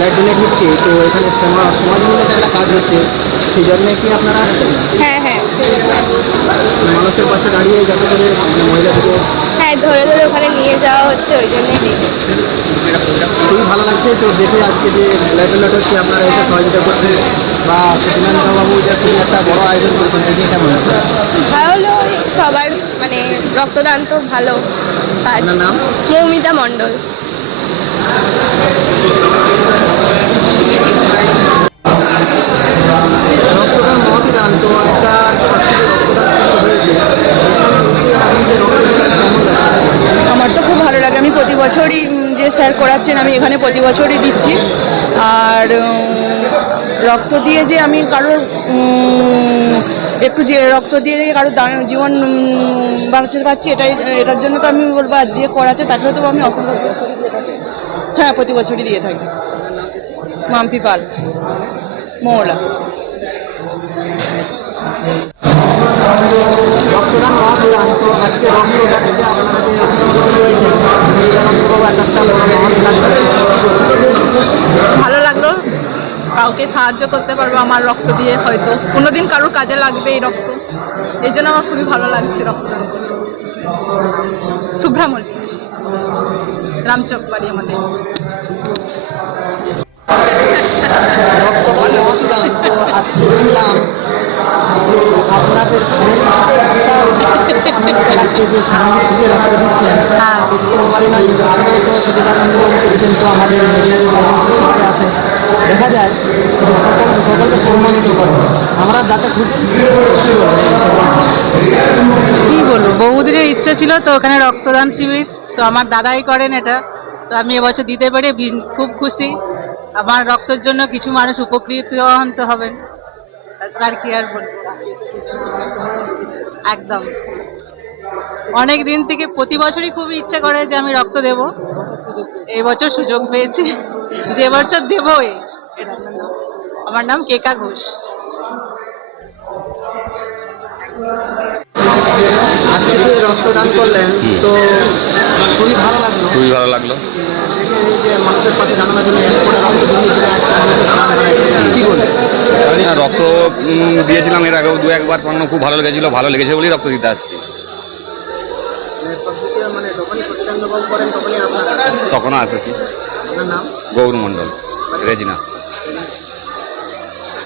Blood donate হচ্ছে তো এখানে সমা- সমাজমূলক একটা কাজ হচ্ছে সেই জন্য কি আপনারা আসছেন? হ্যাঁ হ্যাঁ। মানুষের পাশে দাঁড়িয়ে যাতে করে মানে মহিলাদেরকে হ্যাঁ ধরে ধরে ওখানে নিয়ে যাওয়া হচ্ছে ওই জন্যই খুবই ভালো লাগছে তো দেখে আজকে যে ব্লাড ডোনেট হচ্ছে আপনারা এসে সহযোগিতা করছেন বা সচিনানন্দ বাবু যে খুবই একটা বড় আয়োজন করেছেন সেটি কেমন ভালো সবার মানে রক্তদান তো ভালো। কাজ নাম? মৌমিতা মণ্ডল। বছরই যে স্যার করাচ্ছেন, আমি এখানে প্রতি বছরই দিচ্ছি আর রক্ত দিয়ে যে আমি কারোর একটু যে রক্ত দিয়ে দান- জীবন বাঁচাতে পারছি, এটাই, এটার জন্য তো আমি বলব, আর যে করাচ্ছে তাকেও তো আমি করি থাকি। হ্যাঁ প্রতি বছরই দিয়ে থাকি মাম্পি পাল, মৌলা রক্তদান তো আজকে রক্তদানে যে আপনারা ভালো লাগল। কাউকে সাহায্য করতে পারব আমার রক্ত দিয়ে হয়তো। কোনোদিন কারোর কাজে লাগবে এই রক্ত। এই জন্য আমার খুবই ভালো লাগছে রক্তদান করে রামচক বাড়ি আমাদের। রক্তদান মহতদান তো আজকে যে আপনাদের ফ্যামিলি থেকে একটা আনন্দ লাগছে যে ফ্যামিলি থেকে রক্ত দিচ্ছেন প্রত্যেকবারই না এই বছরও তো সচিদানন্দবাবু করেছেন তো আমাদের সবাই আসে দেখা যায় যে সকল সকলকে সম্মানিত করে আমরা যাতে খুশি কি বলব? বহুদিনের ইচ্ছে ছিল তো ওখানে রক্তদান শিবির। তো আমার দাদাই করেন এটা। তো আমি এবছর দিতে পেরে খুব খুশি। আমার রক্তের জন্য কিছু মানুষ উপকৃত হতে হবেন। তাছাড়া আর কি আর বলব? একদম। অনেক দিন থেকে প্রতি বছরই খুব ইচ্ছে করে যে আমি রক্ত দেব। এই বছর সুযোগ পেয়েছি। যে বছর দেবই। আমার নাম। কেকা ঘোষ। আজকে রক্তদান করলেন তো খুবই ভালো লাগল। খুবই ভালো লাগল। রক্ত দিয়েছিলাম এর আগেও দু একবার পান্ন খুব ভালো লেগেছিল ভালো লেগেছে বলেই রক্ত দিতে আসছি। মানে যখনই সচিদানন্দবাবু করেন তখনই আপনারা তখনও আসেছি। আপনার নাম? গৌর মণ্ডল রেজিনা।